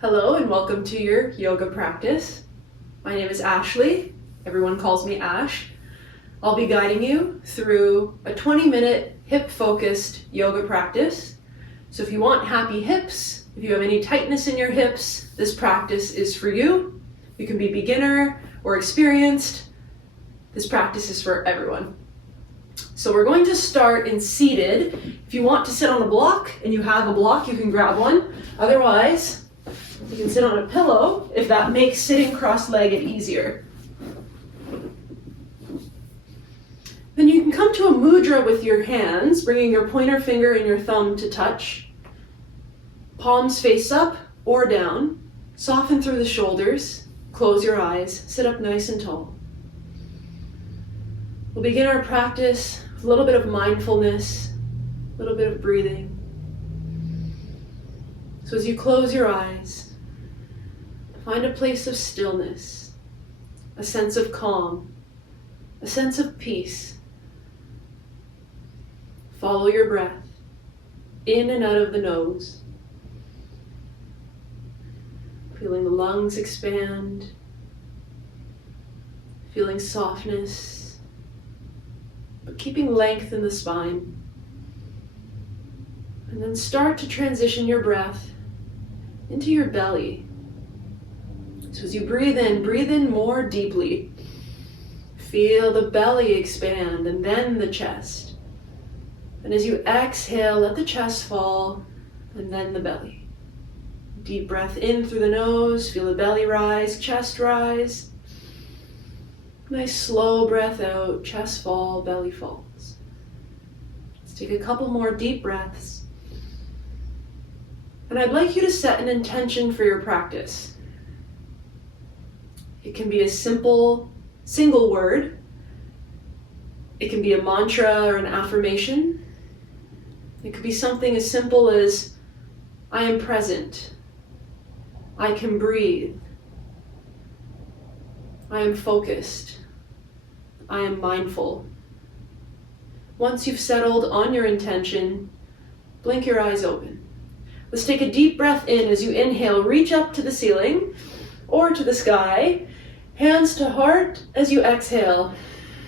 Hello and welcome to your yoga practice. My name is Ashley. Everyone calls me Ash. I'll be guiding you through a 20-minute hip-focused yoga practice. So if you want happy hips, if you have any tightness in your hips, this practice is for you. You can be beginner or experienced. This practice is for everyone. So we're going to start in seated. If you want to sit on a block and you have a block, you can grab one. Otherwise, you can sit on a pillow if that makes sitting cross-legged easier. Then you can come to a mudra with your hands, bringing your pointer finger and your thumb to touch. Palms face up or down. Soften through the shoulders. Close your eyes. Sit up nice and tall. We'll begin our practice with a little bit of mindfulness, a little bit of breathing. So as you close your eyes, find a place of stillness, a sense of calm, a sense of peace. Follow your breath in and out of the nose, feeling the lungs expand, feeling softness, but keeping length in the spine. And then start to transition your breath into your belly. So as you breathe in more deeply. Feel the belly expand and then the chest. And as you exhale, let the chest fall and then the belly. Deep breath in through the nose, feel the belly rise, chest rise. Nice slow breath out, chest fall, belly falls. Let's take a couple more deep breaths. And I'd like you to set an intention for your practice. It can be a simple, single word. It can be a mantra or an affirmation. It could be something as simple as, I am present. I can breathe. I am focused. I am mindful. Once you've settled on your intention, blink your eyes open. Let's take a deep breath in. As you inhale, reach up to the ceiling or to the sky. Hands to heart as you exhale.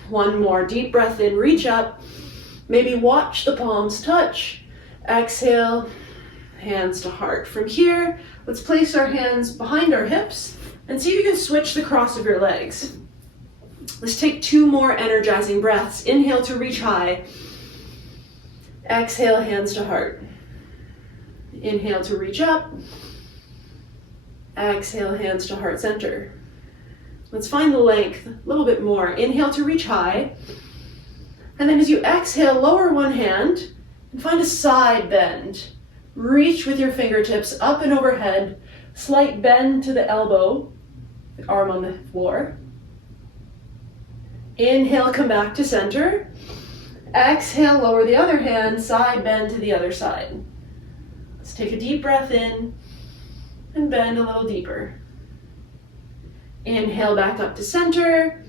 One more deep breath in, reach up. Maybe watch the palms touch. Exhale, hands to heart. From here, let's place our hands behind our hips and see if you can switch the cross of your legs. Let's take 2 more energizing breaths. Inhale to reach high. Exhale, hands to heart. Inhale to reach up. Exhale, hands to heart center. Let's find the length a little bit more. Inhale to reach high. And then as you exhale, lower one hand and find a side bend. Reach with your fingertips up and overhead. Slight bend to the elbow, the arm on the floor. Inhale, come back to center. Exhale, lower the other hand, side bend to the other side. Let's take a deep breath in and bend a little deeper. Inhale back up to center.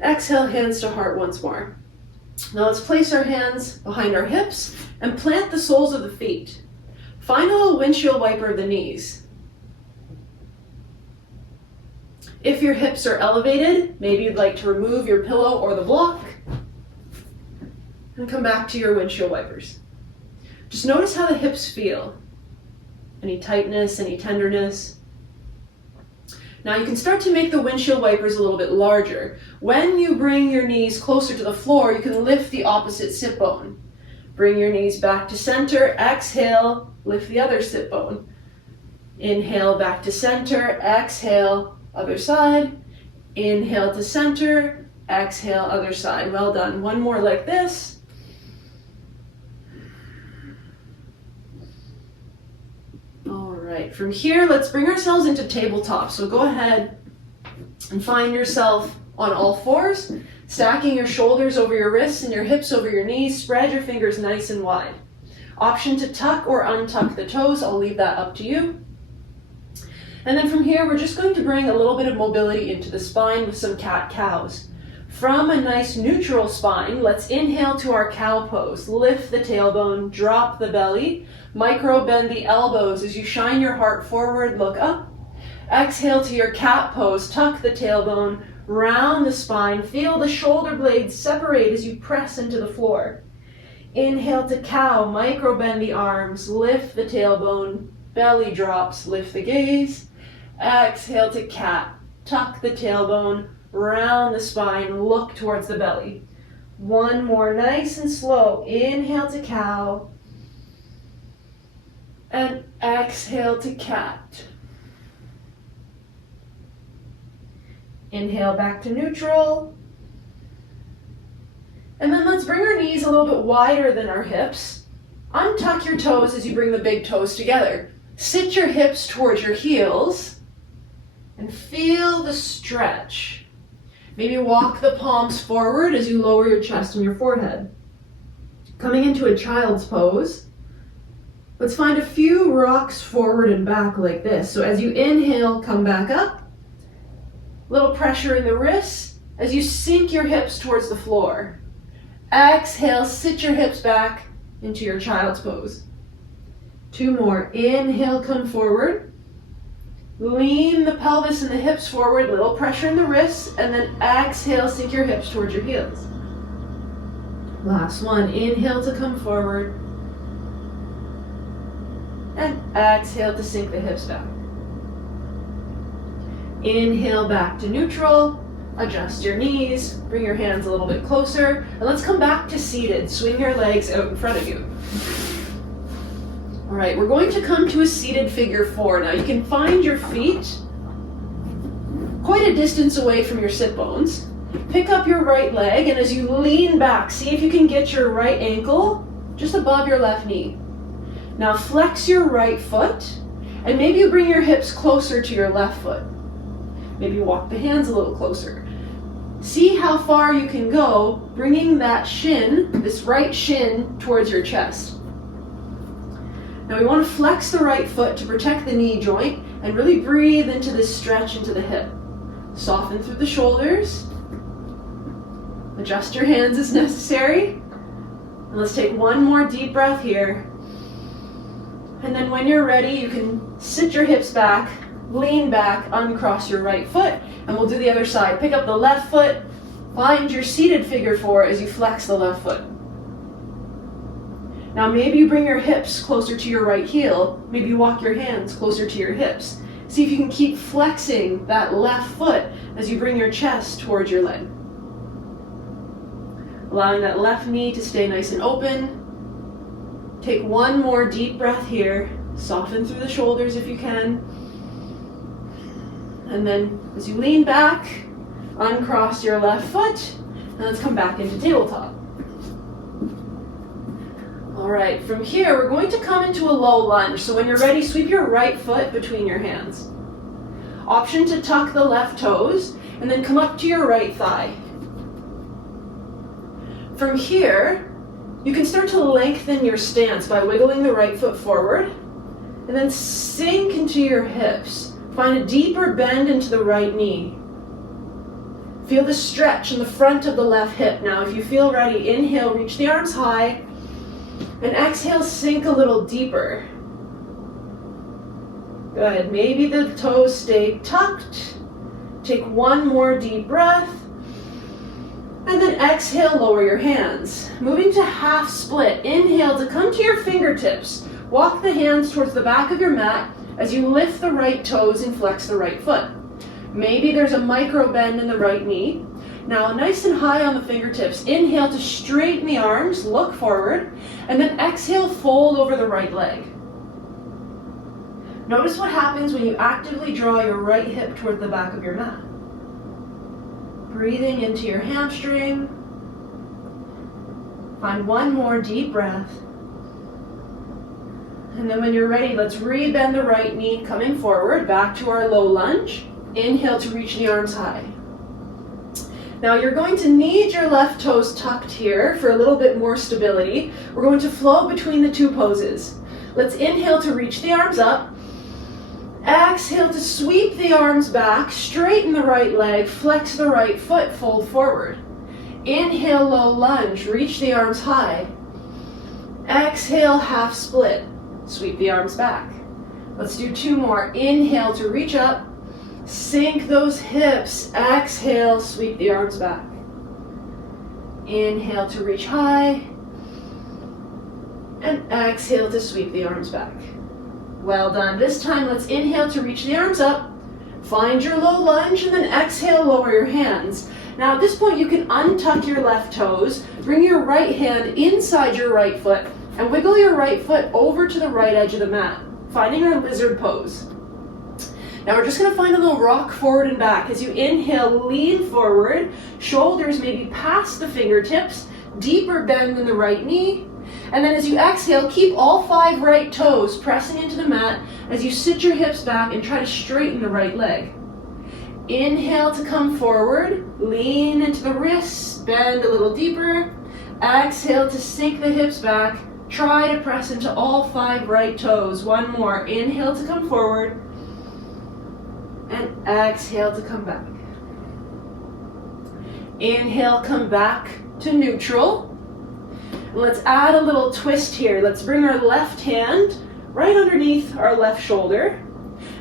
Exhale, hands to heart once more. Now let's place our hands behind our hips and plant the soles of the feet. Find a little windshield wiper of the knees. If your hips are elevated, maybe you'd like to remove your pillow or the block and come back to your windshield wipers. Just notice how the hips feel. Any tightness, any tenderness. Now you can start to make the windshield wipers a little bit larger. When you bring your knees closer to the floor, you can lift the opposite sit bone. Bring your knees back to center. Exhale, lift the other sit bone. Inhale back to center. Exhale, other side. Inhale to center. Exhale, other side. Well done. One more like this. From here, let's bring ourselves into tabletop. So go ahead and find yourself on all fours, stacking your shoulders over your wrists and your hips over your knees. Spread your fingers nice and wide. Option to tuck or untuck the toes. I'll leave that up to you. And then from here, we're just going to bring a little bit of mobility into the spine with some cat-cows. From a nice neutral spine, let's inhale to our cow pose. Lift the tailbone, drop the belly, micro bend the elbows as you shine your heart forward, look up. Exhale to your cat pose, tuck the tailbone, round the spine, feel the shoulder blades separate as you press into the floor. Inhale to cow, micro bend the arms, lift the tailbone, belly drops, lift the gaze. Exhale to cat, tuck the tailbone, round the spine, look towards the belly. One more, nice and slow. Inhale to cow, and exhale to cat. Inhale back to neutral. And then let's bring our knees a little bit wider than our hips. Untuck your toes as you bring the big toes together. Sit your hips towards your heels and feel the stretch. Maybe walk the palms forward as you lower your chest and your forehead. Coming into a child's pose, let's find a few rocks forward and back like this. So as you inhale, come back up. Little pressure in the wrists as you sink your hips towards the floor. Exhale, sit your hips back into your child's pose. Two more. Inhale, come forward. Lean the pelvis and the hips forward, little pressure in the wrists, and then exhale, sink your hips towards your heels. Last one. Inhale to come forward. And exhale to sink the hips back. Inhale back to neutral. Adjust your knees, bring your hands a little bit closer, and let's come back to seated. Swing your legs out in front of you. All right, we're going to come to a seated figure four. Now you can find your feet quite a distance away from your sit bones. Pick up your right leg, and as you lean back, see if you can get your right ankle just above your left knee. Now flex your right foot, and maybe you bring your hips closer to your left foot. Maybe walk the hands a little closer. See how far you can go, bringing that shin, this right shin, towards your chest. Now we want to flex the right foot to protect the knee joint and really breathe into this stretch into the hip. Soften through the shoulders. Adjust your hands as necessary. And let's take one more deep breath here. And then when you're ready, you can sit your hips back, lean back, uncross your right foot, and we'll do the other side. Pick up the left foot, find your seated figure four as you flex the left foot. Now maybe you bring your hips closer to your right heel, maybe you walk your hands closer to your hips. See if you can keep flexing that left foot as you bring your chest towards your leg. Allowing that left knee to stay nice and open. Take one more deep breath here. Soften through the shoulders if you can. And then as you lean back, uncross your left foot, and let's come back into tabletop. All right, from here, we're going to come into a low lunge. So when you're ready, sweep your right foot between your hands. Option to tuck the left toes, and then come up to your right thigh. From here, you can start to lengthen your stance by wiggling the right foot forward, and then sink into your hips. Find a deeper bend into the right knee. Feel the stretch in the front of the left hip. Now, if you feel ready, inhale, reach the arms high, and exhale, sink a little deeper. Good. Maybe the toes stay tucked. Take one more deep breath, and then exhale, lower your hands. Moving to half split. Inhale to come to your fingertips. Walk the hands towards the back of your mat as you lift the right toes and flex the right foot. Maybe there's a micro bend in the right knee. Now nice and high on the fingertips. Inhale to straighten the arms, look forward, and then exhale, fold over the right leg. Notice what happens when you actively draw your right hip toward the back of your mat. Breathing into your hamstring. Find one more deep breath. And then when you're ready, let's re-bend the right knee, coming forward, back to our low lunge. Inhale to reach the arms high. Now you're going to need your left toes tucked here for a little bit more stability. We're going to flow between the two poses. Let's inhale to reach the arms up. Exhale to sweep the arms back, straighten the right leg, flex the right foot, fold forward. Inhale, low lunge, reach the arms high. Exhale, half split, sweep the arms back. Let's do 2 more. Inhale to reach up, sink those hips. Exhale, sweep the arms back. Inhale to reach high, and exhale to sweep the arms back. Well done. This time, let's inhale to reach the arms up, find your low lunge, and then exhale, lower your hands. Now at this point, you can untuck your left toes, bring your right hand inside your right foot, and wiggle your right foot over to the right edge of the mat, finding our lizard pose. Now we're just going to find a little rock forward and back. As you inhale, lean forward, shoulders maybe past the fingertips, deeper bend in the right knee. And then as you exhale, keep all 5 right toes pressing into the mat as you sit your hips back and try to straighten the right leg. Inhale to come forward, lean into the wrists, bend a little deeper. Exhale to sink the hips back. Try to press into all 5 right toes. 1 more. Inhale to come forward. And exhale to come back. Inhale, come back to neutral. And let's add a little twist here. Let's bring our left hand right underneath our left shoulder.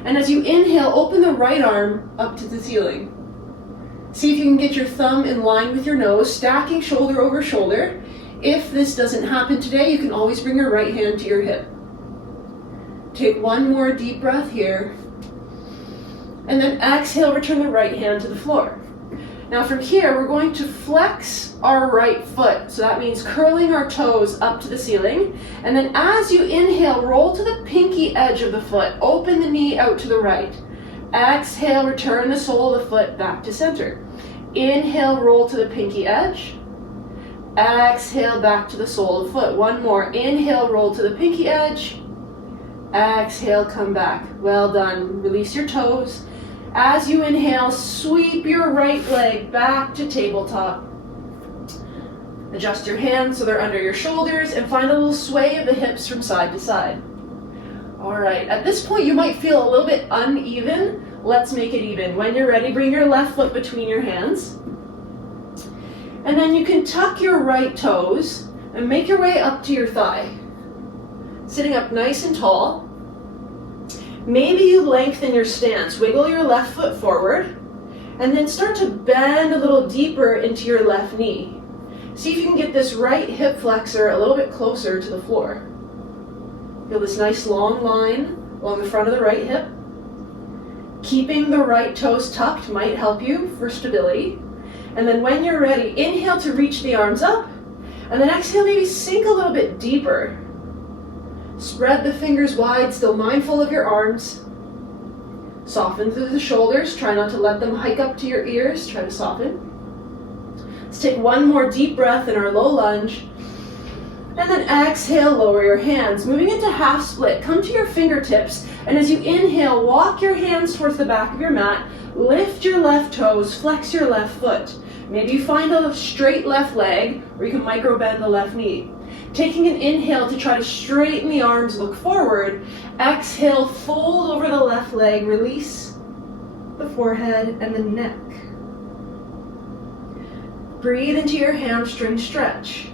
And as you inhale, open the right arm up to the ceiling. See if you can get your thumb in line with your nose, stacking shoulder over shoulder. If this doesn't happen today, you can always bring your right hand to your hip. Take 1 more deep breath here. And then exhale, return the right hand to the floor. Now from here, we're going to flex our right foot. So that means curling our toes up to the ceiling. And then as you inhale, roll to the pinky edge of the foot. Open the knee out to the right. Exhale, return the sole of the foot back to center. Inhale, roll to the pinky edge. Exhale, back to the sole of the foot. 1 more. Inhale, roll to the pinky edge. Exhale, come back. Well done. Release your toes. As you inhale, sweep your right leg back to tabletop. Adjust your hands so they're under your shoulders and find a little sway of the hips from side to side. All right, at this point you might feel a little bit uneven. Let's make it even. When you're ready, bring your left foot between your hands. And then you can tuck your right toes and make your way up to your thigh. Sitting up nice and tall. Maybe you lengthen your stance, wiggle your left foot forward, and then start to bend a little deeper into your left knee. See if you can get this right hip flexor a little bit closer to the floor. Feel this nice long line along the front of the right hip. Keeping the right toes tucked might help you for stability. And then when you're ready, inhale to reach the arms up, and then exhale, maybe sink a little bit deeper. Spread the fingers wide, still mindful of your arms. Soften through the shoulders. Try not to let them hike up to your ears. Try to soften. Let's take 1 more deep breath in our low lunge. And then exhale, lower your hands. Moving into half split, come to your fingertips. And as you inhale, walk your hands towards the back of your mat. Lift your left toes, flex your left foot. Maybe you find a straight left leg, or you can micro bend the left knee. Taking an inhale to try to straighten the arms, look forward. Exhale, fold over the left leg, release the forehead and the neck. Breathe into your hamstring stretch.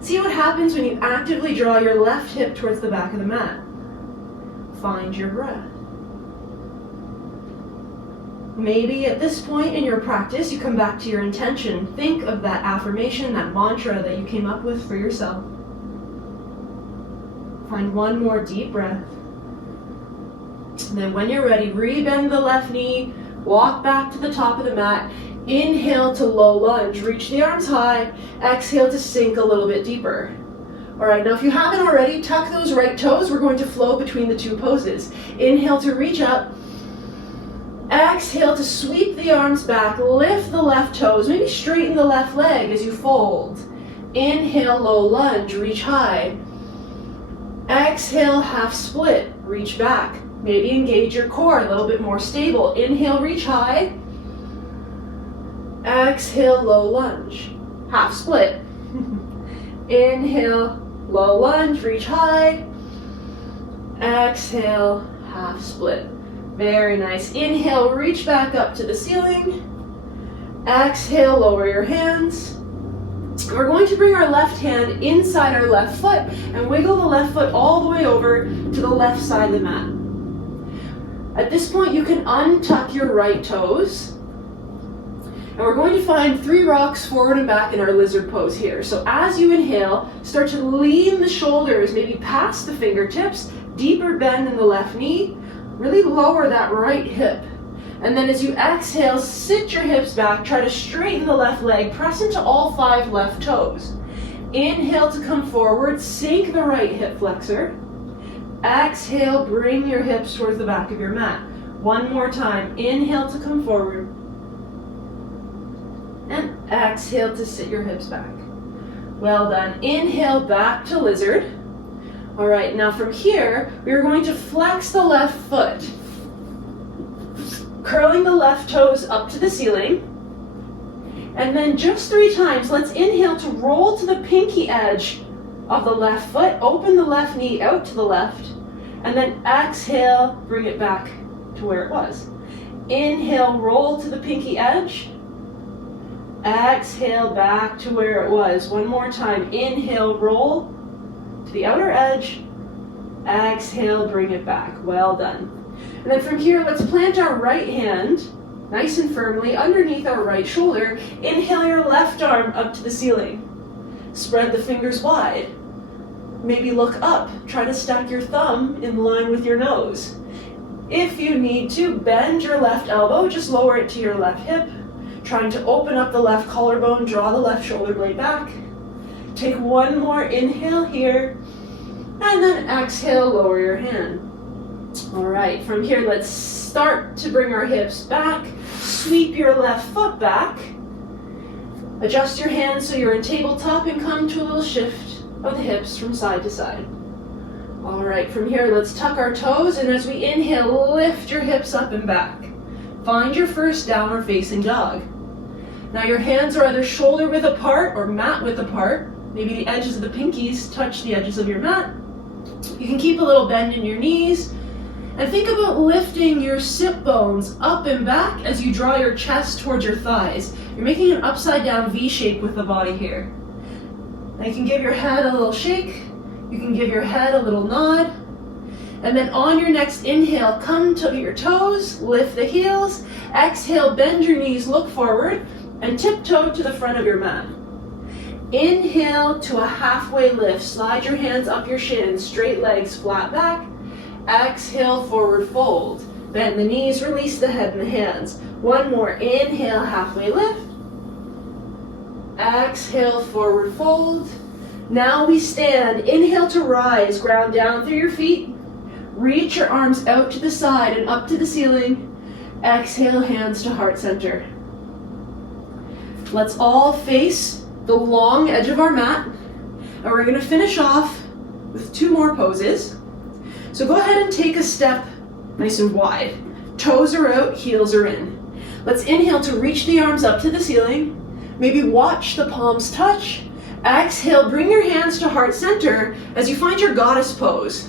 See what happens when you actively draw your left hip towards the back of the mat. Find your breath. Maybe at this point in your practice, you come back to your intention. Think of that affirmation, that mantra that you came up with for yourself. Find 1 more deep breath. And then when you're ready, rebend the left knee, walk back to the top of the mat. Inhale to low lunge, reach the arms high. Exhale to sink a little bit deeper. All right, now if you haven't already, tuck those right toes. We're going to flow between the 2 poses. Inhale to reach up. Exhale to sweep the arms back, lift the left toes, maybe straighten the left leg as you fold. Inhale, low lunge, reach high. Exhale, half split, reach back. Maybe engage your core, a little bit more stable. Inhale, reach high. Exhale, low lunge, half split. Inhale, low lunge, reach high. Exhale, half split. Very nice. Inhale, reach back up to the ceiling. Exhale, lower your hands. We're going to bring our left hand inside our left foot and wiggle the left foot all the way over to the left side of the mat. At this point, you can untuck your right toes. And we're going to find 3 rocks forward and back in our lizard pose here. So as you inhale, start to lean the shoulders, maybe past the fingertips, deeper bend in the left knee, really lower that right hip. And then as you exhale, sit your hips back, try to straighten the left leg, press into all 5 left toes. Inhale to come forward, sink the right hip flexor. Exhale, bring your hips towards the back of your mat. One more time, inhale to come forward. And exhale to sit your hips back. Well done. Inhale back to lizard. All right, now from here, we are going to flex the left foot, curling the left toes up to the ceiling. And then just 3 times, let's inhale to roll to the pinky edge of the left foot, open the left knee out to the left, and then exhale, bring it back to where it was. Inhale, roll to the pinky edge. Exhale, back to where it was. One more time. Inhale, roll to the outer edge. Exhale, bring it back. Well done. And then from here, let's plant our right hand nice and firmly underneath our right shoulder. Inhale your left arm up to the ceiling. Spread the fingers wide. Maybe look up. Try to stack your thumb in line with your nose. If you need to, bend your left elbow. Just lower it to your left hip. Trying to open up the left collarbone, draw the left shoulder blade back. Take one more inhale here, and then exhale, lower your hand. All right, from here, let's start to bring our hips back. Sweep your left foot back. Adjust your hands so you're in tabletop and come to a little shift of the hips from side to side. All right, from here, let's tuck our toes, and as we inhale, lift your hips up and back. Find your first downward facing dog. Now your hands are either shoulder width apart or mat width apart. Maybe the edges of the pinkies touch the edges of your mat. You can keep a little bend in your knees. And think about lifting your sit bones up and back as you draw your chest towards your thighs. You're making an upside down V shape with the body here. Now you can give your head a little shake. You can give your head a little nod. And then on your next inhale, come to your toes, lift the heels. Exhale, bend your knees, look forward, and tiptoe to the front of your mat. Inhale to a halfway lift. Slide your hands up your shins, straight legs, flat back. Exhale, forward fold. Bend the knees, release the head and the hands. One more. Inhale, halfway lift. Exhale, forward fold. Now we stand. Inhale to rise, ground down through your feet. Reach your arms out to the side and up to the ceiling. Exhale, hands to heart center. Let's all face the long edge of our mat. And we're going to finish off with 2 more poses. So go ahead and take a step nice and wide. Toes are out, heels are in. Let's inhale to reach the arms up to the ceiling. Maybe watch the palms touch. Exhale, bring your hands to heart center as you find your goddess pose.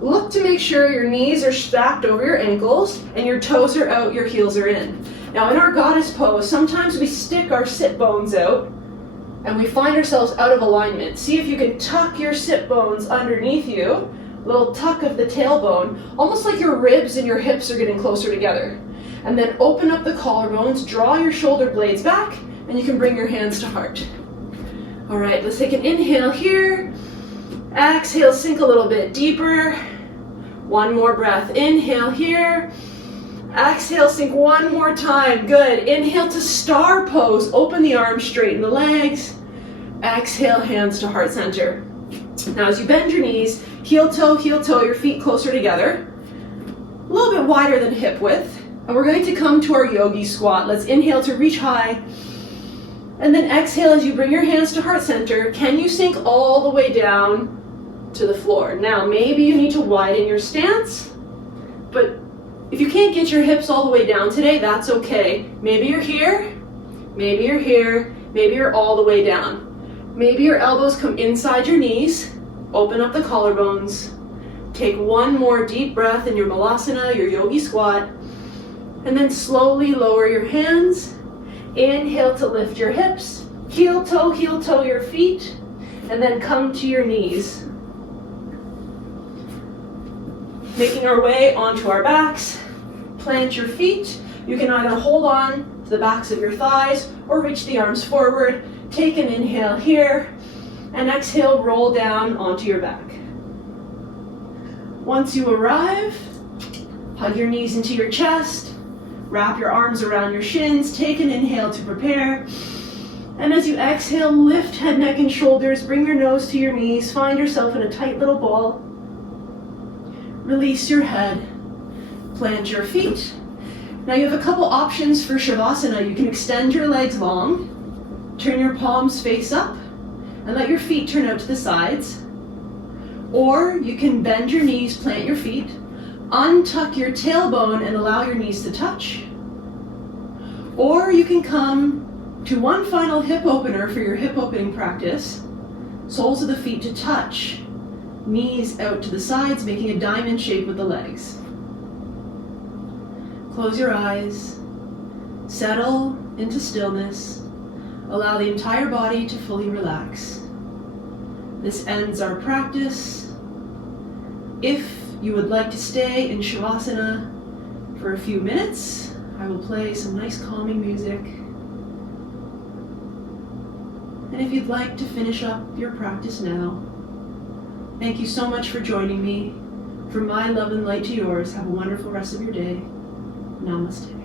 Look to make sure your knees are stacked over your ankles and your toes are out, your heels are in. Now in our goddess pose, sometimes we stick our sit bones out and we find ourselves out of alignment. See if you can tuck your sit bones underneath you, a little tuck of the tailbone, almost like your ribs and your hips are getting closer together. And then open up the collarbones, draw your shoulder blades back, and you can bring your hands to heart. All right, let's take an inhale here. Exhale, sink a little bit deeper. One more breath. Inhale here. Exhale, sink one more time. Good. Inhale to star pose. Open the arms, straighten the legs. Exhale, hands to heart center. Now as you bend your knees, heel toe, your feet closer together. A little bit wider than hip width. And we're going to come to our yogi squat. Let's inhale to reach high. And then exhale as you bring your hands to heart center. Can you sink all the way down to the floor? Now, maybe you need to widen your stance, but if you can't get your hips all the way down today, that's okay. Maybe you're here, maybe you're here, maybe you're all the way down. Maybe your elbows come inside your knees, open up the collarbones. Take one more deep breath in your malasana, your yogi squat, and then slowly lower your hands. Inhale to lift your hips. Heel toe your feet, and then come to your knees. Making our way onto our backs, plant your feet. You can either hold on to the backs of your thighs or reach the arms forward. Take an inhale here, and exhale, roll down onto your back. Once you arrive, hug your knees into your chest, wrap your arms around your shins, take an inhale to prepare. And as you exhale, lift head, neck, and shoulders, bring your nose to your knees, find yourself in a tight little ball. Release your head, plant your feet. Now you have a couple options for Shavasana. You can extend your legs long, turn your palms face up, and let your feet turn out to the sides. Or you can bend your knees, plant your feet, untuck your tailbone and allow your knees to touch. Or you can come to one final hip opener for your hip opening practice. Soles of the feet to touch, knees out to the sides, making a diamond shape with the legs. Close your eyes, settle into stillness, allow the entire body to fully relax. This ends our practice. If you would like to stay in Shavasana for a few minutes, I will play some nice calming music. And if you'd like to finish up your practice now, thank you so much for joining me. From my love and light to yours, have a wonderful rest of your day. Namaste.